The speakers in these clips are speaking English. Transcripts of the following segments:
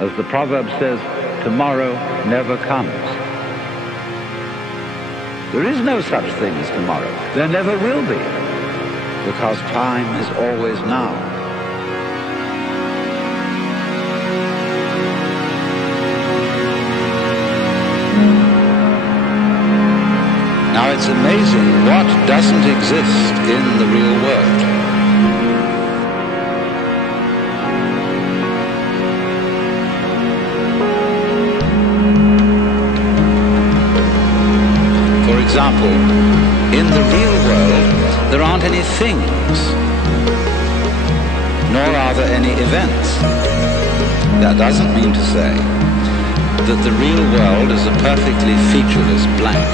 As the proverb says, tomorrow never comes. There is no such thing as tomorrow. There never will be, because time is always now. Now it's amazing what doesn't exist in the real world. For example, in the real world, there aren't any things, nor are there any events. That doesn't mean to say that the real world is a perfectly featureless blank.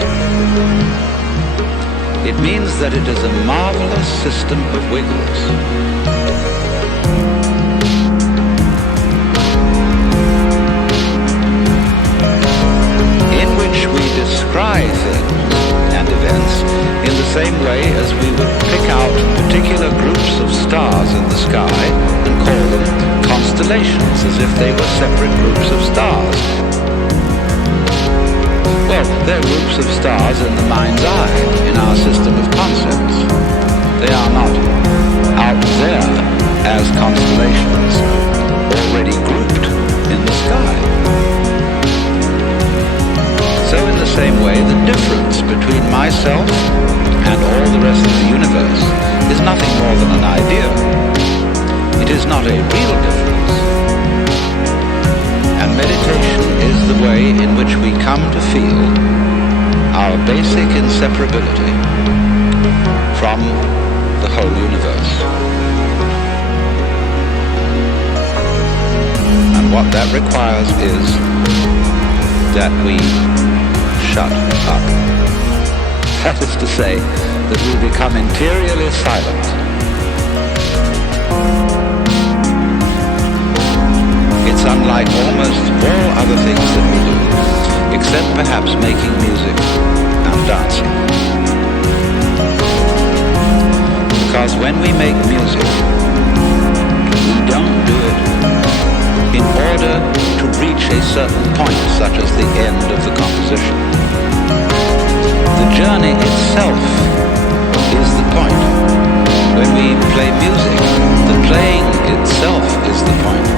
It means that it is a marvelous system of wiggles. In which we descry things and events in the same way as we would pick out particular groups of stars in the sky and call them constellations, as if they were separate groups of stars. Well, they're groups of stars in the mind's eye, in our system of concepts. They are not out there as constellations, already grouped in the sky. So in the same way, the difference between myself and all the rest of the universe is nothing more than an idea. It is not a real difference. And meditation is the way in which we come to feel our basic inseparability from the whole universe. And what that requires is that we shut up. That is to say, that we become interiorly silent. It's unlike almost all other things that we do, except perhaps making music and dancing. Because when we make music, we don't do it in order to reach a certain point, such as the end of the composition. The journey itself is the point. When we play music, the playing itself is the point.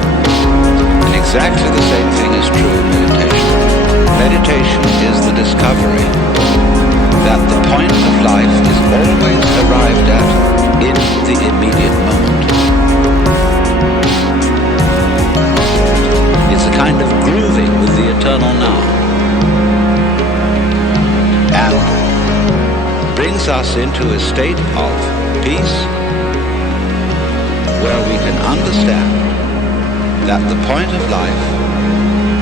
And exactly the same thing is true in meditation. Meditation is the discovery that the point of life is always arrived at in the immediate moment. It's a kind of grooving with the eternal now, and brings us into a state of peace where we can understand that the point of life,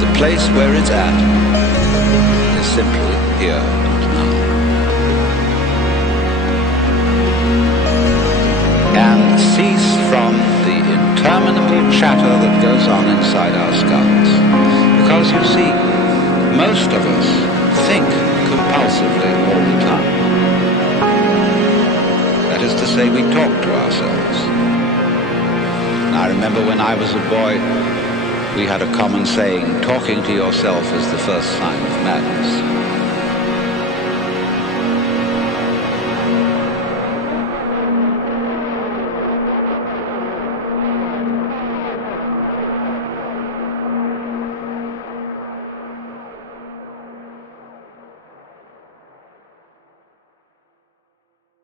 the place where it's at, is simply here and now. And cease from the interminable chatter that goes on inside our skulls. Because you see, most of us think compulsively all the time. That is to say, we talk to ourselves. I remember when I was a boy, we had a common saying, talking to yourself is the first sign of madness.